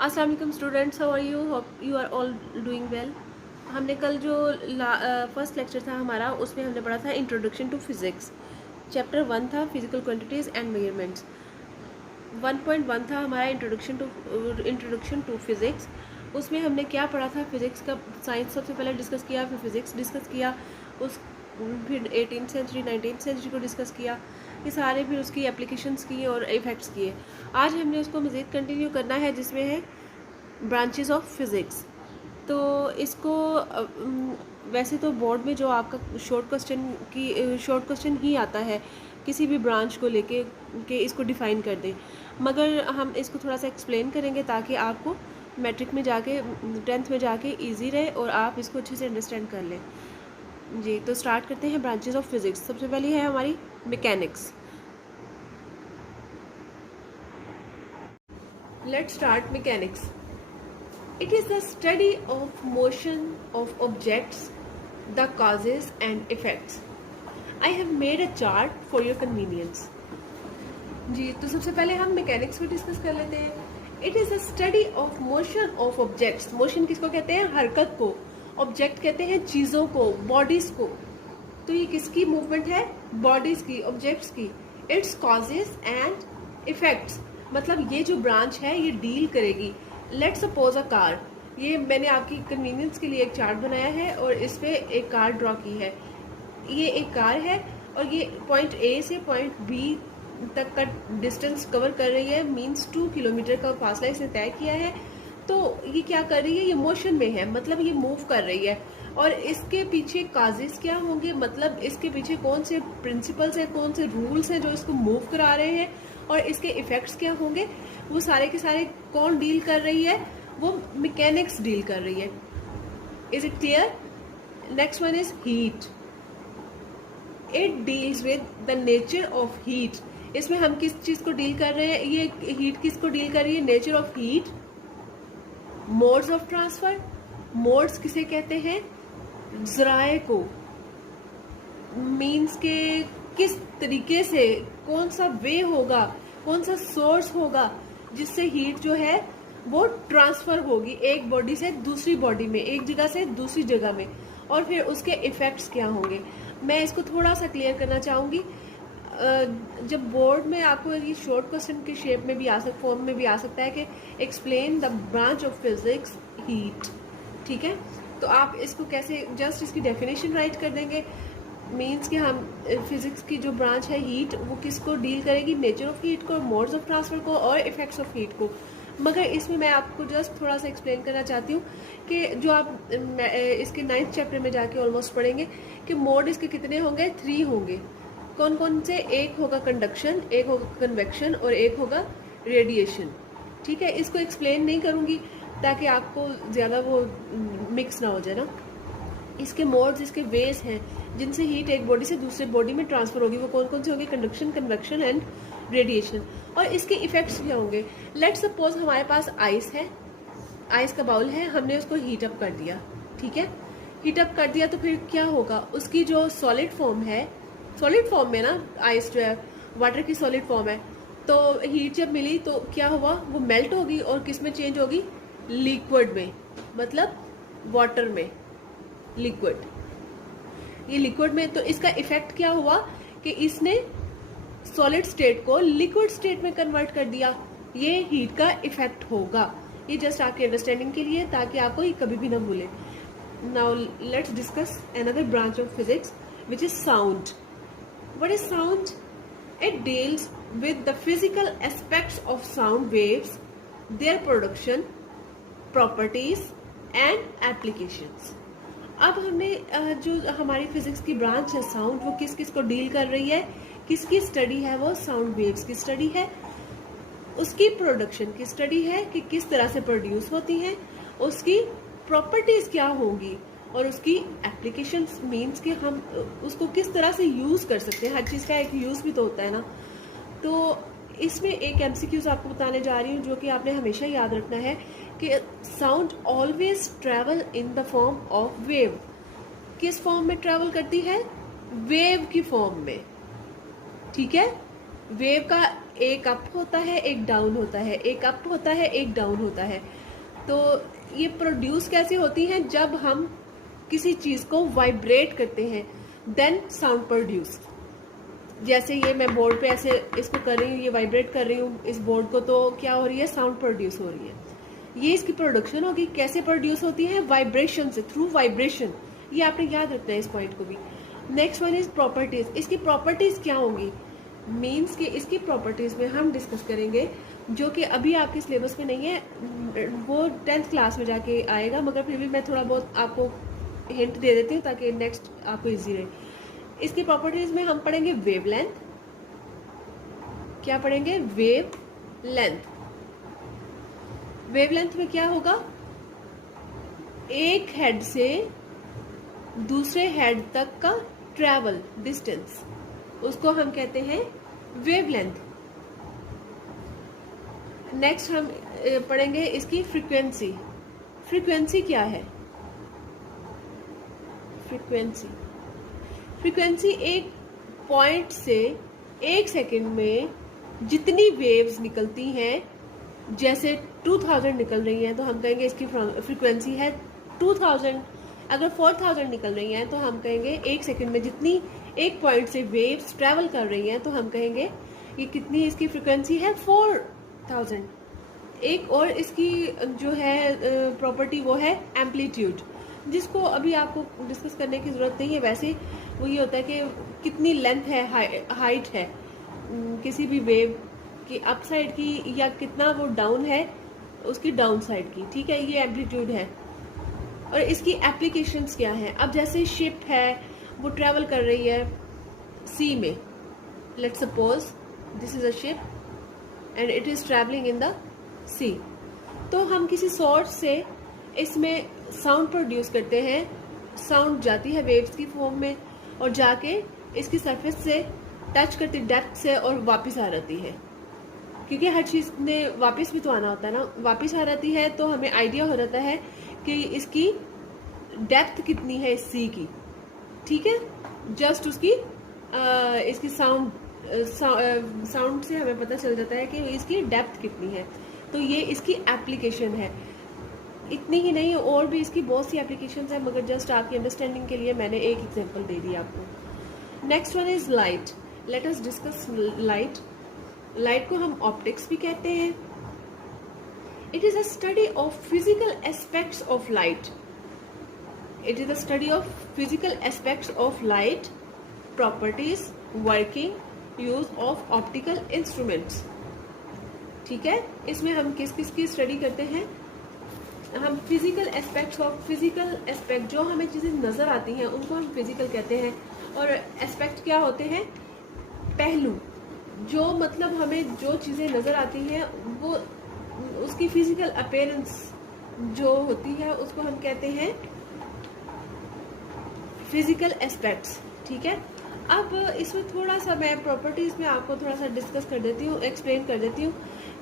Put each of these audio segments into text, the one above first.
अस्सलाम वालेकुम students, how are you? Hope you are all doing well. हमने कल जो फर्स्ट लेक्चर था हमारा, उसमें हमने पढ़ा था इंट्रोडक्शन टू फिज़िक्स। चैप्टर 1 था फिजिकल क्वांटिटीज़ एंड मेजरमेंट्स। 1.1 था हमारा इंट्रोडक्शन टू फिज़िक्स। उसमें हमने क्या पढ़ा था? फिज़िक्स का साइंस सबसे पहले डिस्कस किया, फिर फिज़िक्स डिस्कस किया, उस फिर 18th सेंचुरी 19th सेंचुरी को डिस्कस किया, ये सारे फिर उसकी एप्लीकेशंस की और इफ़ेक्ट्स किए। आज हमने उसको मज़ीद कंटिन्यू करना है, जिसमें है ब्रांचेस ऑफ फिज़िक्स। तो इसको वैसे तो बोर्ड में जो आपका शॉर्ट क्वेश्चन ही आता है किसी भी ब्रांच को लेके कि इसको डिफ़ाइन कर दें, मगर हम इसको थोड़ा सा एक्सप्लेन करेंगे ताकि आपको मैट्रिक में जाके 10th में जाके इजी रहे और आप इसको अच्छे से अंडरस्टैंड कर लें। जी, तो स्टार्ट करते हैं ब्रांचेस ऑफ फिज़िक्स। सबसे पहली है हमारी mechanics. Let's start mechanics. It is the study of motion of objects, the causes and effects. I have made a chart for your convenience. जी, तो सबसे पहले हम मैकेनिक्स को डिस्कस कर लेते हैं। It is a study of motion of objects. Motion किसको कहते हैं? हरकत को। ऑब्जेक्ट कहते हैं चीज़ों को, बॉडीज को। तो ये किसकी मूवमेंट है? बॉडीज की, ऑब्जेक्ट्स की। इट्स कॉजेज एंड इफेक्ट्स, मतलब ये जो ब्रांच है ये डील करेगी। Let's suppose a car. ये मैंने आपकी कन्वीनियंस के लिए एक चार्ट बनाया है और इस पे एक कार ड्रॉ की है। ये एक कार है और ये पॉइंट ए से पॉइंट बी तक का डिस्टेंस कवर कर रही है, मीन्स 2 किलोमीटर का फासला इसने तय किया है। तो ये क्या कर रही है? ये मोशन में है, मतलब ये मूव कर रही है। और इसके पीछे काजेस क्या होंगे, मतलब इसके पीछे कौन से प्रिंसिपल्स हैं, कौन से रूल्स हैं जो इसको मूव करा रहे हैं, और इसके इफेक्ट्स क्या होंगे, वो सारे के सारे कौन डील कर रही है? वो मैकेनिक्स डील कर रही है। Is it clear? Next one is heat. It deals with the nature of heat. इसमें हम किस चीज को डील कर रहे हैं? ये हीट किसको डील कर रही है? Nature of heat. Modes of transfer. Modes किसे कहते हैं? जराए को, मीन्स के किस तरीके से, कौन सा वे होगा, कौन सा सोर्स होगा जिससे हीट जो है वो ट्रांसफर होगी एक बॉडी से दूसरी बॉडी में, एक जगह से दूसरी जगह में, और फिर उसके इफेक्ट्स क्या होंगे। मैं इसको थोड़ा सा क्लियर करना चाहूंगी। जब बोर्ड में आपको ये शॉर्ट क्वेश्चन के शेप में भी फॉर्म में भी आ सकता है कि explain the branch of physics heat, ठीक है? तो आप इसको कैसे, जस्ट इसकी डेफिनेशन राइट कर देंगे। मीन्स कि हम फिजिक्स की जो ब्रांच है हीट, वो किसको डील करेगी? नेचर ऑफ हीट को, मोड्स ऑफ ट्रांसफर को और इफेक्ट्स ऑफ हीट को। मगर इसमें मैं आपको जस्ट थोड़ा सा एक्सप्लेन करना चाहती हूँ कि जो आप इसके 9th चैप्टर में जाके ऑलमोस्ट पढ़ेंगे कि मोड इसके कितने होंगे? 3 होंगे। कौन कौन से? एक होगा कंडक्शन, एक होगा कन्वेक्शन और एक होगा रेडिएशन, ठीक है? इसको एक्सप्लेन नहीं करूँगी ताकि आपको ज़्यादा वो मिक्स ना हो जाए ना। इसके मोड्स, इसके वेज हैं जिनसे हीट एक बॉडी से दूसरे बॉडी में ट्रांसफर होगी, वो कौन कौन से होंगे? Conduction, convection and radiation. और इसके इफेक्ट्स क्या होंगे? लेट्स सपोज हमारे पास आइस है, आइस का बाउल है, हमने उसको हीट अप कर दिया, ठीक है? हीट अप कर दिया तो फिर क्या होगा? उसकी जो सॉलिड फॉर्म है, सॉलिड फॉर्म में ना आइस जो है वाटर की सॉलिड फॉर्म है, तो हीट जब मिली तो क्या हुआ? वो मेल्ट होगी और किस में चेंज होगी? लिक्विड में, मतलब वाटर में, लिक्विड। ये लिक्विड में, तो इसका इफेक्ट क्या हुआ कि इसने सॉलिड स्टेट को लिक्विड स्टेट में कन्वर्ट कर दिया। ये हीट का इफेक्ट होगा। ये जस्ट आपके अंडरस्टैंडिंग के लिए, ताकि आपको ये कभी भी ना भूले। Now let's discuss another branch of physics which is sound. What is sound? It deals with the physical aspects of sound waves, their production, properties and applications. अब हमने जो हमारी फिजिक्स की ब्रांच है साउंड, वो किस किस को डील कर रही है? किसकी स्टडी है? वो साउंड वेव्स की स्टडी है। उसकी प्रोडक्शन की स्टडी है कि किस तरह से प्रोड्यूस होती हैं, उसकी प्रॉपर्टीज क्या होंगी, और उसकी एप्लीकेशंस, मीन्स कि हम उसको किस तरह से यूज कर सकते हैं। हर चीज का एक यूज भी तो होता है ना। तो इसमें एक एमसीक्यूज आपको बताने जा रही हूँ जो कि आपने हमेशा याद रखना है कि sound always travel in the form of wave. किस फॉर्म में ट्रेवल करती है? वेव की फॉर्म में, ठीक है? वेव का एक अप होता है, एक डाउन होता है, एक अप होता है, एक डाउन होता है। तो ये प्रोड्यूस कैसे होती हैं? जब हम किसी चीज़ को वाइब्रेट करते हैं, देन साउंड प्रोड्यूस। जैसे ये मैं बोर्ड पे ऐसे इसको कर रही हूँ, ये वाइब्रेट कर रही हूँ इस बोर्ड को, तो क्या हो रही है? साउंड प्रोड्यूस हो रही है। ये इसकी प्रोडक्शन होगी। कैसे प्रोड्यूस होती है? वाइब्रेशन से, थ्रू वाइब्रेशन। ये आपने याद रखना है इस पॉइंट को भी। Next one is properties. इसकी प्रॉपर्टीज क्या होंगी? मीन्स कि इसकी प्रॉपर्टीज में हम डिस्कस करेंगे, जो कि अभी आपके सिलेबस में नहीं है, वो 10th क्लास में जाके आएगा, मगर फिर भी मैं थोड़ा बहुत आपको हिंट दे देती हूँ ताकि नेक्स्ट आपको इजी रहे। इसकी प्रॉपर्टीज में हम पढ़ेंगे वेवलेंथ। क्या पढ़ेंगे? Wave length. वेवलेंथ में क्या होगा? एक हेड से दूसरे हेड तक का ट्रैवल डिस्टेंस, उसको हम कहते हैं वेवलेंथ। नेक्स्ट हम पढ़ेंगे इसकी फ्रीक्वेंसी। फ्रीक्वेंसी क्या है? फ्रीक्वेंसी एक पॉइंट से एक सेकंड में जितनी वेव्स निकलती हैं, जैसे 2000 निकल रही हैं तो हम कहेंगे इसकी फ्रीक्वेंसी है 2000। अगर 4000 निकल रही हैं तो हम कहेंगे एक सेकंड में जितनी एक पॉइंट से वेव्स ट्रैवल कर रही हैं तो हम कहेंगे ये कितनी इसकी फ्रीक्वेंसी है? 4000। एक और इसकी जो है प्रॉपर्टी वो है एम्पलीट्यूड, जिसको अभी आपको डिस्कस करने की ज़रूरत नहीं है। वैसे वो ये होता है कि कितनी लेंथ है, हाइट है किसी भी वेव की अप साइड की, या कितना वो डाउन है उसकी डाउन साइड की। ठीक है, ये एम्पलीट्यूड है। और इसकी एप्लीकेशंस क्या है? अब जैसे शिप है, वो ट्रैवल कर रही है सी में। Let's suppose this is a ship and it is travelling in the sea. तो हम किसी सोर्स से इसमें साउंड प्रोड्यूस करते हैं, साउंड जाती है वेव्स की फॉर्म में और जाके इसकी सरफेस से टच करती डेप्थ से और वापस आ जाती है, क्योंकि हर चीज़ ने वापस भी तो आना होता है ना। वापस आ जाती है तो हमें आइडिया हो जाता है कि इसकी डेप्थ कितनी है इस सी की। ठीक है, जस्ट उसकी इसकी साउंड से हमें पता चल जाता है कि इसकी डेप्थ कितनी है। तो ये इसकी एप्लीकेशन है। इतनी ही नहीं, और भी इसकी बहुत सी एप्लीकेशंस हैं, मगर जस्ट आपकी अंडरस्टैंडिंग के लिए मैंने एक एग्जांपल दे दिया आपको। Next one is light. Let us discuss light. Light को हम ऑप्टिक्स भी कहते हैं। It is a study of physical aspects of light. It is a study of physical aspects of light, properties, working, use of optical instruments. ठीक है, इसमें हम किस किस की स्टडी करते हैं? हम physical aspects of, physical aspect जो हमें चीज़ें नज़र आती हैं उनको हम फिजिकल कहते हैं। और एस्पेक्ट क्या होते हैं? पहलू। जो मतलब हमें जो चीज़ें नज़र आती हैं वो उसकी फिजिकल अपीयरेंस जो होती है उसको हम कहते हैं फिजिकल एस्पेक्ट्स। ठीक है, अब इसमें थोड़ा सा मैं प्रॉपर्टीज़ में आपको थोड़ा सा डिस्कस कर देती हूँ, एक्सप्लेन कर देती हूँ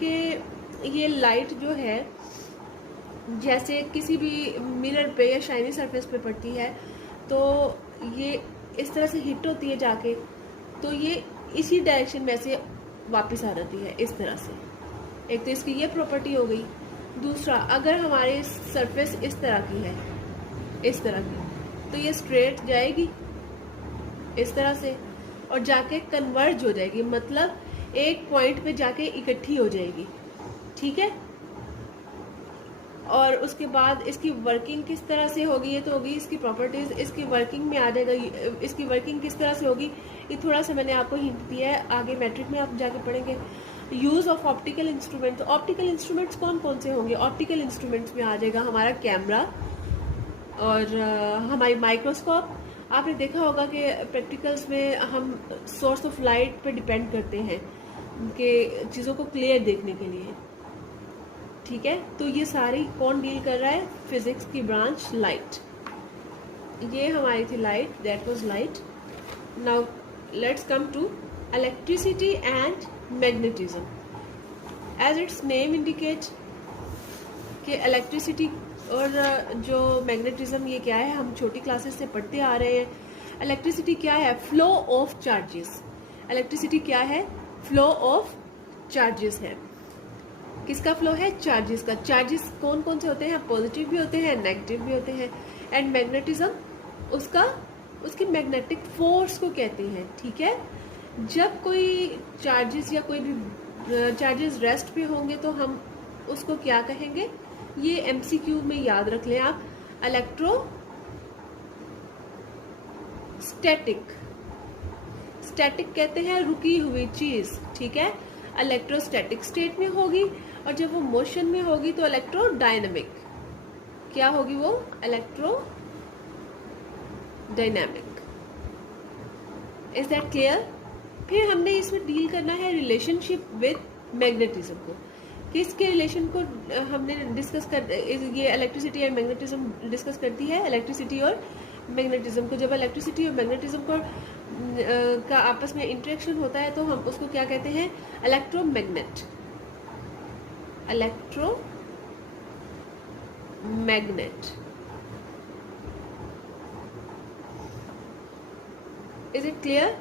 कि ये लाइट जो है जैसे किसी भी मिरर पे या शाइनी सरफेस पे पड़ती है तो ये इस तरह से हिट होती है जाके, तो ये इसी डायरेक्शन में से वापस आ जाती है इस तरह से। एक तो इसकी ये प्रॉपर्टी हो गई। दूसरा, अगर हमारी सरफेस इस तरह की है, इस तरह की, तो ये स्ट्रेट जाएगी इस तरह से और जाके कन्वर्ज हो जाएगी, मतलब एक पॉइंट पे जाके इकट्ठी हो जाएगी। ठीक है, और उसके बाद इसकी वर्किंग किस तरह से होगी? ये तो होगी इसकी प्रॉपर्टीज, इसकी वर्किंग में आ जाएगा। इसकी वर्किंग किस तरह से होगी ये थोड़ा सा मैंने आपको हिंट दिया है, आगे मैट्रिक में आप जाके पढ़ेंगे। Use of optical instrument. तो ऑप्टिकल इंस्ट्रूमेंट्स कौन कौन से होंगे? ऑप्टिकल इंस्ट्रूमेंट्स में आ जाएगा हमारा कैमरा और हमारी माइक्रोस्कोप। आपने देखा होगा कि प्रैक्टिकल्स में हम सोर्स ऑफ लाइट पे डिपेंड करते हैं कि चीज़ों को क्लियर देखने के लिए। ठीक है, तो ये सारी कौन डील कर रहा है? फिजिक्स की ब्रांच लाइट। ये हमारी थी light, that was light. Now let's come to electricity and magnetism. As its name indicate कि इलेक्ट्रिसिटी और जो मैग्नेटिज्म ये क्या है, हम छोटी क्लासेस से पढ़ते आ रहे हैं। इलेक्ट्रिसिटी क्या है? Flow of charges. इलेक्ट्रिसिटी क्या है? फ्लो ऑफ चार्जेस है। किसका फ्लो है? चार्जेस का। चार्जेस कौन कौन से होते हैं? पॉजिटिव भी होते हैं, नेगेटिव भी होते हैं। एंड मैग्नेटिज्म उसकी मैग्नेटिक फोर्स को कहते हैं। ठीक है, जब कोई चार्जेस या कोई भी चार्जेस रेस्ट पे होंगे तो हम उसको क्या कहेंगे? ये एमसीक्यू में याद रख लें आप। इलेक्ट्रोस्टैटिक। स्टैटिक कहते हैं रुकी हुई चीज। ठीक है, इलेक्ट्रोस्टैटिक स्टेट में होगी, और जब वो मोशन में होगी तो इलेक्ट्रोडायनेमिक। क्या होगी वो? इलेक्ट्रोडायनेमिक। Is that clear? फिर हमने इसमें डील करना है रिलेशनशिप विद मैग्नेटिज्म को। किसके रिलेशन को हमने डिस्कस कर, ये इलेक्ट्रिसिटी एंड मैग्नेटिज्म डिस्कस करती है। इलेक्ट्रिसिटी और मैग्नेटिज्म को, जब इलेक्ट्रिसिटी और मैग्नेटिज्म को का आपस में इंटरेक्शन होता है तो हम उसको क्या कहते हैं? Electromagnet. Electromagnet. Is it clear?